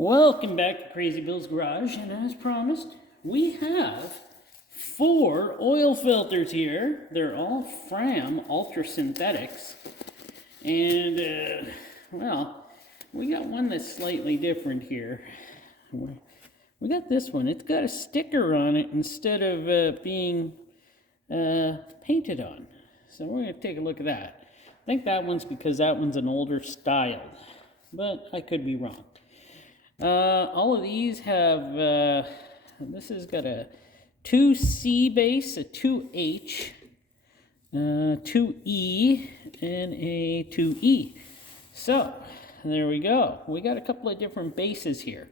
Welcome back to Crazy Bill's Garage, and as promised, we have 4 oil filters here. They're all Fram Ultra synthetics, and well, we got one that's slightly different here. We got this one. It's got a sticker on it instead of being painted on. So we're going to take a look at that. I think that one's because that one's an older style, but I could be wrong. All of these have, this has got a 2C base, a 2H, 2E, and a 2E. So, there we go. We got a couple of different bases here.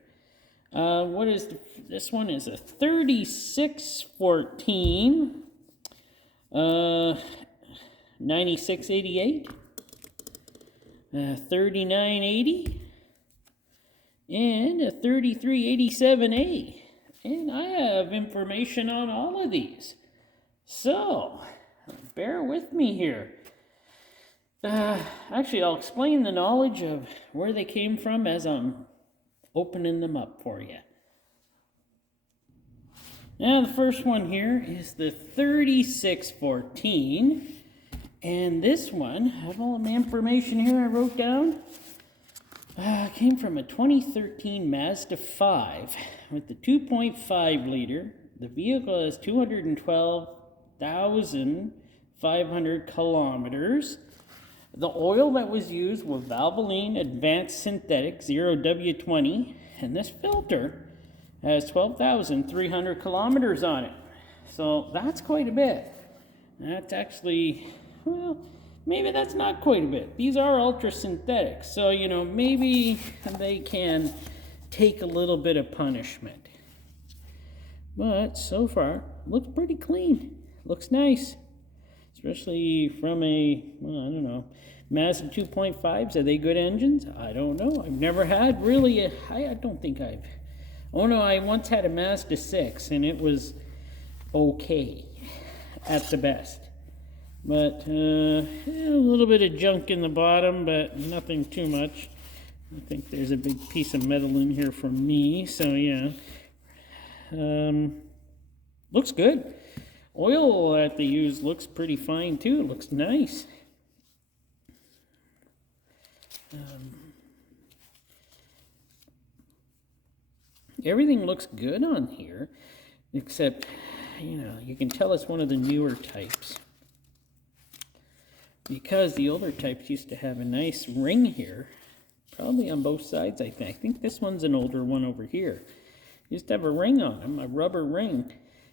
This one is a 3614, 9688, 3980, and a 3387A. And I have information on all of these. So, bear with me here. Actually, I'll explain the knowledge of where they came from as I'm opening them up for you. Now, the first one here is the 3614. And this one, I have all of my information here I wrote down. Came from a 2013 Mazda 5 with the 2.5 liter. The vehicle has 212,500 kilometers. The oil that was used was Valvoline Advanced Synthetic 0W20, and this filter has 12,300 kilometers on it. So that's quite a bit. That's actually, well, maybe that's not quite a bit. These are ultra synthetic, so maybe they can take a little bit of punishment. But so far, looks pretty clean. Looks nice, especially from a, well, I don't know, Mazda 2.5s. Are they good engines? I don't know. I've never had really I don't think I've. Oh no, I once had a Mazda 6, and it was okay at the best. But a little bit of junk in the bottom, but nothing too much. I think there's a big piece of metal in here from me, so yeah. Looks good. Oil that they use looks pretty fine too. It looks nice. Everything looks good on here, except, you can tell it's one of the newer types. Because the older types used to have a nice ring here, probably on both sides, I think. I think this one's an older one over here. Used to have a ring on them, a rubber ring,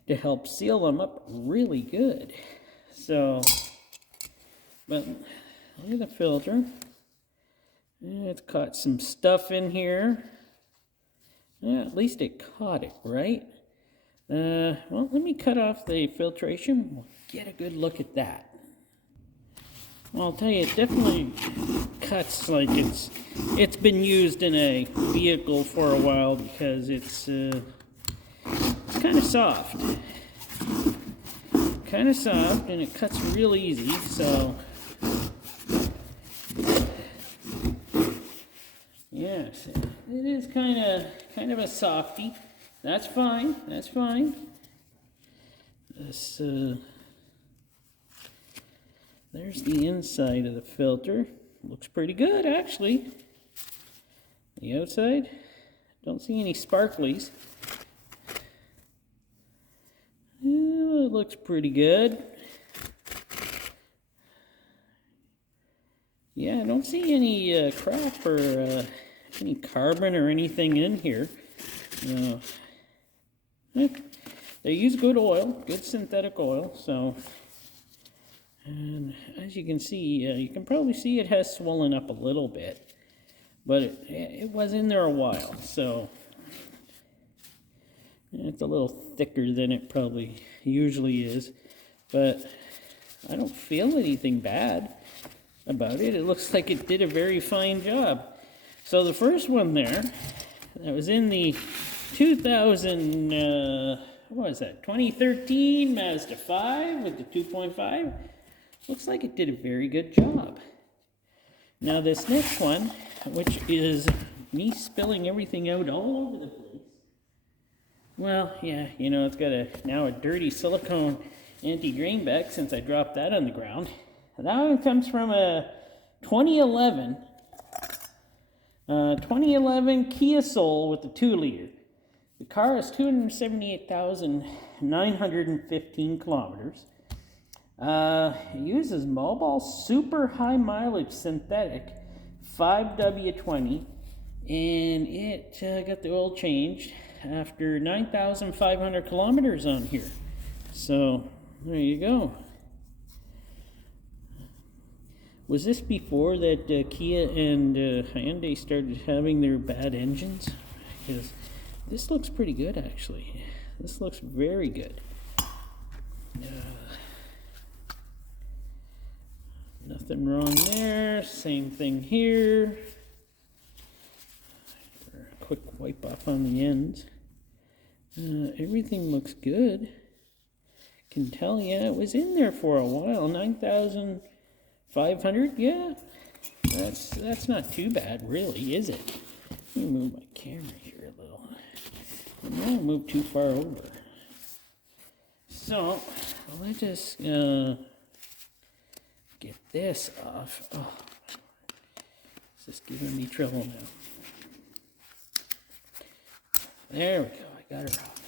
to help seal them up really good. So, but look at the filter. It's caught some stuff in here. Yeah, at least it caught it, right? Well, let me cut off the filtration. We'll get a good look at that. Well, I'll tell you, it definitely cuts like it's been used in a vehicle for a while, because it's kind of soft. Kind of soft, and it cuts real easy, so yes, it is kind of a softie. That's fine. That's fine. This there's the inside of the filter. Looks pretty good, actually. The outside, don't see any sparklies. It looks pretty good. Yeah, I don't see any crap or any carbon or anything in here. They use good oil, good synthetic oil, so. And as you can see, you can probably see it has swollen up a little bit, but it was in there a while, so it's a little thicker than it probably usually is, but I don't feel anything bad about it. It looks like it did a very fine job. So the first one there, that was in the 2013 Mazda 5 with the 2.5. Looks like it did a very good job. Now this next one, which is me spilling everything out all over the place. Well, yeah, you know, it's got now a dirty silicone anti-drain back since I dropped that on the ground. That one comes from a 2011 Kia Soul with the 2-liter. The car has 278,915 kilometers. It uses Mobile super high mileage synthetic 5W20, and it got the oil changed after 9,500 kilometers on here. So there you go. Was this before that Kia and Hyundai started having their bad engines? Because this looks pretty good, actually. This looks very good. Nothing wrong there. Same thing here. Quick wipe off on the ends. Everything looks good. Can tell, yeah, it was in there for a while. 9,500, yeah. That's not too bad, really, is it? Let me move my camera here a little. I don't want to move too far over. So, let's just get this off. Oh, it's just giving me trouble now. There we go, I got her off.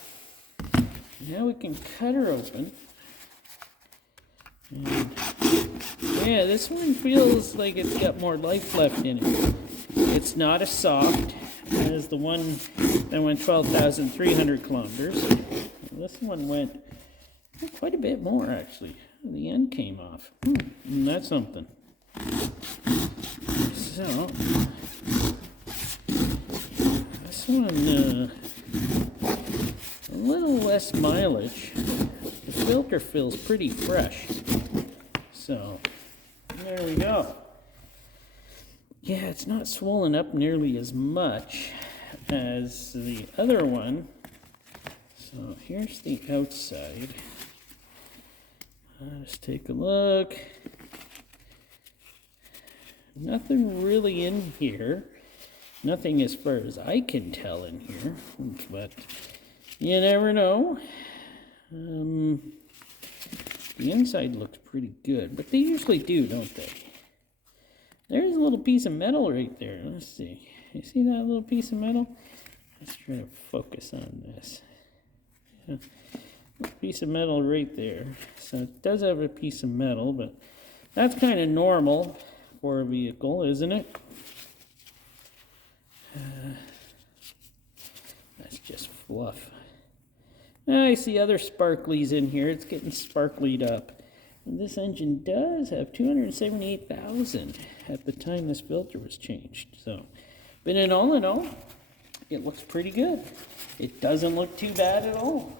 Now we can cut her open. And yeah, this one feels like it's got more life left in it. It's not as soft as the one that went 12,300 kilometers. This one went quite a bit more, actually. The end came off. And that's something. So, this one, a little less mileage. The filter feels pretty fresh. So, there we go. Yeah, it's not swollen up nearly as much as the other one. So, here's the outside. Let's take a look. Nothing really in here. Nothing as far as I can tell in here. But you never know. The inside looks pretty good. But they usually do, don't they? There's a little piece of metal right there. Let's see. You see that little piece of metal? Let's try to focus on this. Yeah. Piece of metal right there. So it does have a piece of metal, but that's kind of normal for a vehicle, isn't it? That's just fluff. I see other sparklies in here. It's getting sparklied up. And this engine does have 278,000 at the time this filter was changed. So, but in all, it looks pretty good. It doesn't look too bad at all.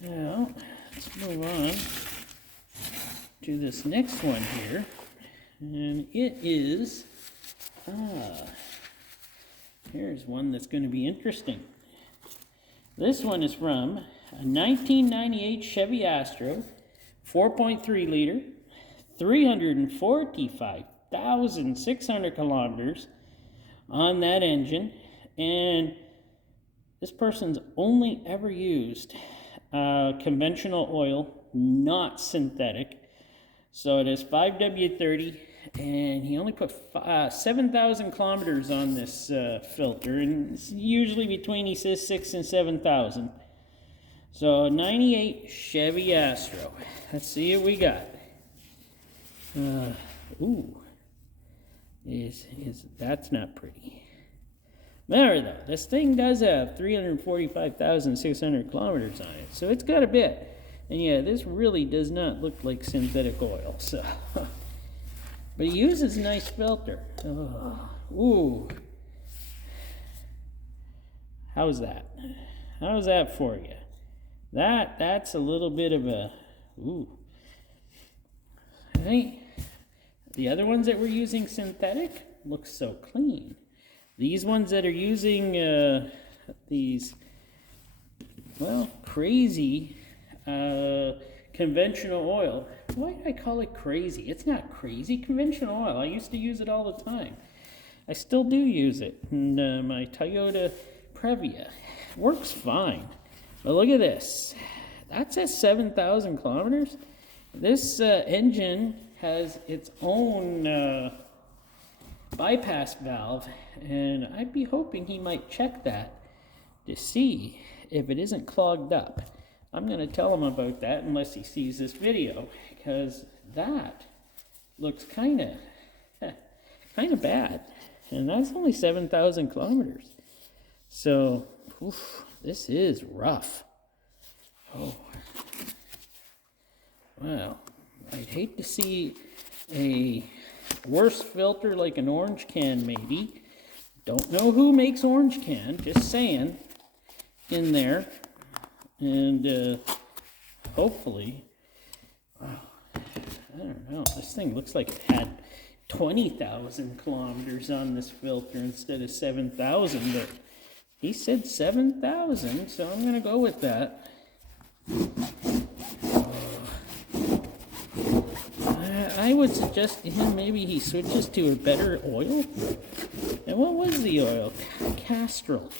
Now, let's move on to this next one here. And it is, here's one that's going to be interesting. This one is from a 1998 Chevy Astro, 4.3 liter, 345,600 kilometers on that engine. And this person's only ever used conventional oil, not synthetic. So it is 5W30, and he only put 7,000 kilometers on this filter, and it's usually between, he says, 6,000 and 7,000. So 98 Chevy Astro. Let's see what we got. That's not pretty. There though, this thing does have 345,600 kilometers on it, so it's got a bit. And yeah, this really does not look like synthetic oil. So, but it uses a nice filter. Ooh, how's that? How's that for you? That's a little bit of a ooh. Right? The other ones that we're using synthetic look so clean. These ones that are using these, well, crazy conventional oil. Why do I call it crazy? It's not crazy. Conventional oil. I used to use it all the time. I still do use it. And my Toyota Previa works fine. But look at this. That's at 7,000 kilometers. This engine has its own bypass valve, and I'd be hoping he might check that to see if it isn't clogged up. I'm going to tell him about that unless he sees this video, because that looks kind of bad, and that's only 7,000 kilometers. So, oof, this is rough. Oh, wow. I'd hate to see a worse filter like an orange can, maybe. Don't know who makes orange can, just saying, in there. And hopefully, wow, I don't know, this thing looks like it had 20,000 kilometers on this filter instead of 7,000, but he said 7,000, so I'm going to go with that. I would suggest to him maybe he switches to a better oil. And what was the oil? Castrol.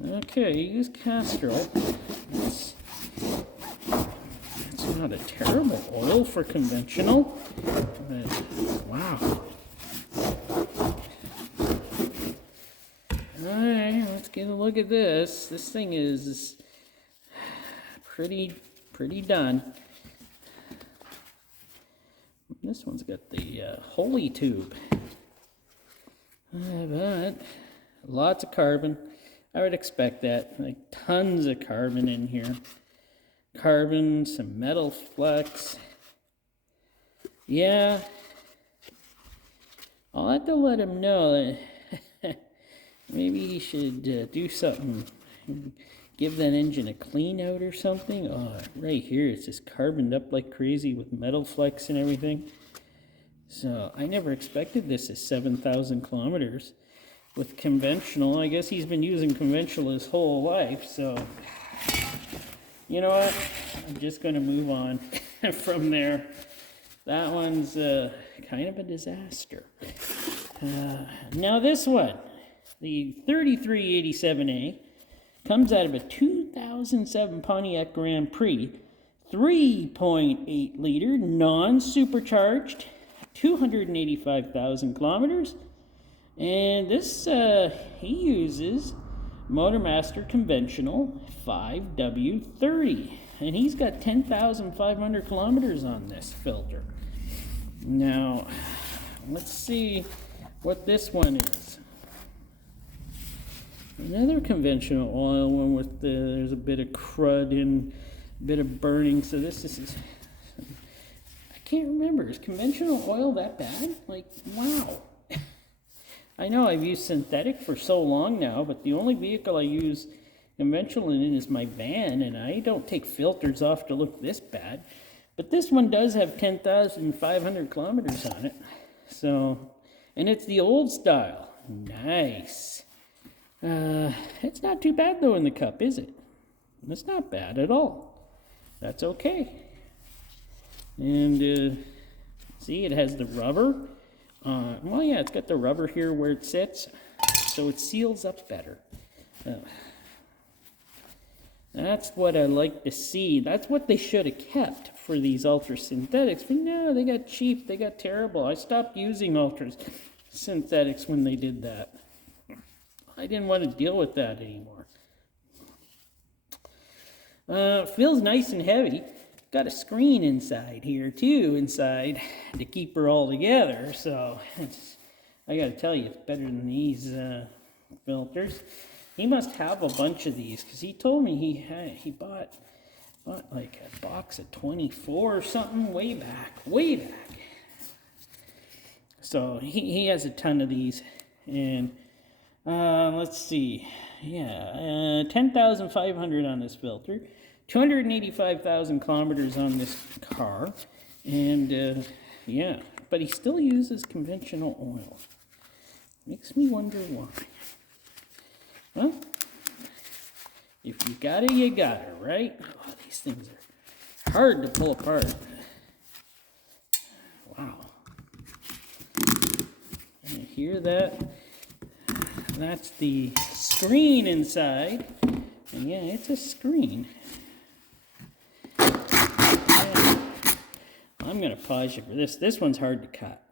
Okay, use Castrol. That's not a terrible oil for conventional, but wow. Alright, let's get a look at this. This thing is pretty done. This one's got the Holy tube. But lots of carbon. I would expect that. Like tons of carbon in here. Carbon, some metal flux. Yeah. I'll have to let him know that maybe he should do something. Give that engine a clean out or something. Oh, right here it's just carboned up like crazy with metal flex and everything. So I never expected this at 7,000 kilometers with conventional. I guess he's been using conventional his whole life. So you know what? I'm just going to move on from there. That one's kind of a disaster. Now this one, the 3387A. Comes out of a 2007 Pontiac Grand Prix, 3.8 liter, non-supercharged, 285,000 kilometers. And this, he uses Motormaster Conventional 5W30. And he's got 10,500 kilometers on this filter. Now, let's see what this one is. Another conventional oil one with there's a bit of crud and a bit of burning. So this is, I can't remember. Is conventional oil that bad? Like, wow. I know I've used synthetic for so long now, but the only vehicle I use conventional in is my van, and I don't take filters off to look this bad. But this one does have 10,500 kilometers on it. So, and it's the old style. Nice. It's not too bad though in the cup, is it? It's not bad at all. That's okay. And see, it has the rubber. Well, yeah, it's got the rubber here where it sits, so it seals up better. That's what I like to see. That's what they should have kept for these ultra synthetics. But no, they got cheap. They got terrible. I stopped using ultra synthetics when they did that. I didn't want to deal with that anymore. Feels nice and heavy. Got a screen inside here too, inside to keep her all together. So I got to tell you, it's better than these filters. He must have a bunch of these because he told me he bought like a box of 24 or something way back. So he has a ton of these. And let's see, yeah, 10,500 on this filter, 285,000 kilometers on this car, and yeah, but he still uses conventional oil. Makes me wonder why. Well, if you got it, you got it, right? Oh, these things are hard to pull apart. Wow. You hear that? That's the screen inside. And yeah, it's a screen. Yeah. I'm going to pause you for this. This one's hard to cut.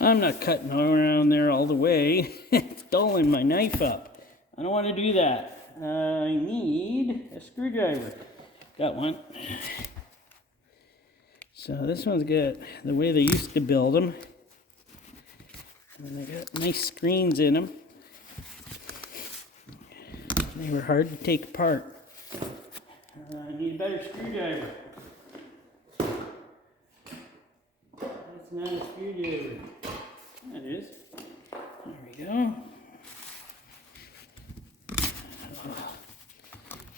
I'm not cutting around there all the way. It's dulling my knife up. I don't want to do that. I need a screwdriver. Got one. So this one's got the way they used to build them. And they got nice screens in them. They were hard to take apart. I need a better screwdriver. That's not a screwdriver. That is. There we go.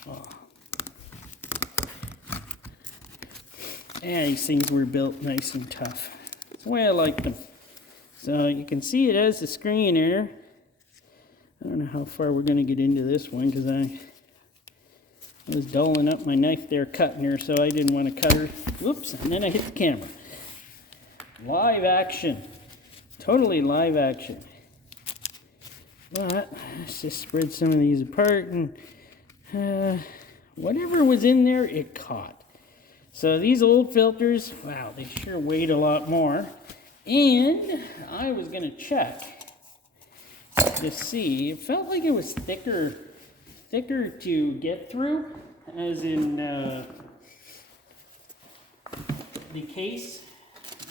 Oh. Yeah, these things were built nice and tough. That's the way I like them. So you can see it as a screen here. I don't know how far we're going to get into this one because I was dulling up my knife there cutting her, so I didn't want to cut her. Whoops, and then I hit the camera. Live action. Totally live action. But let's just spread some of these apart, and whatever was in there, it caught. So these old filters, wow, they sure weighed a lot more. And I was going to check to see. It felt like it was thicker to get through, as in the case,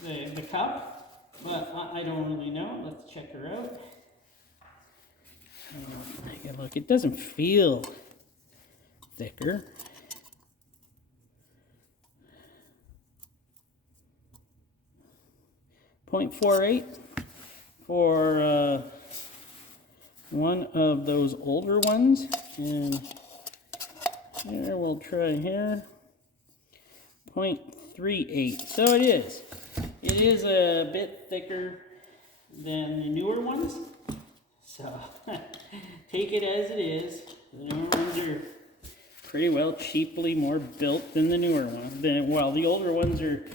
the cup, but I don't really know. Let's check her out. Take a look. It doesn't feel thicker. .48 for one of those older ones, and here we'll try here. 0.38. So it is a bit thicker than the newer ones. So take it as it is. The newer ones are pretty well cheaply more built than the newer ones. Well, the older ones are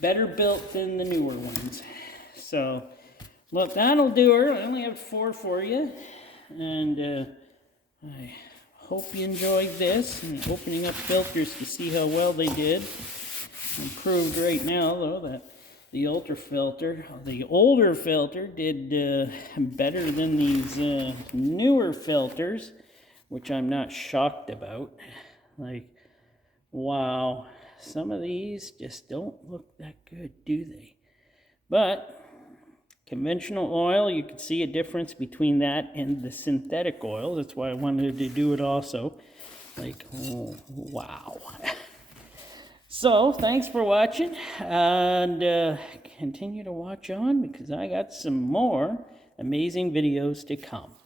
better built than the newer ones. So look, that'll do her. I only have 4 for you, and I hope you enjoyed this. I'm opening up filters to see how well they did. Improved right now, though, that the older filter did better than these newer filters, which I'm not shocked about. Like, wow, some of these just don't look that good, do they? But conventional oil, you can see a difference between that and the synthetic oil. That's why I wanted to do it also. Like, oh, wow. So, thanks for watching, and continue to watch on because I got some more amazing videos to come.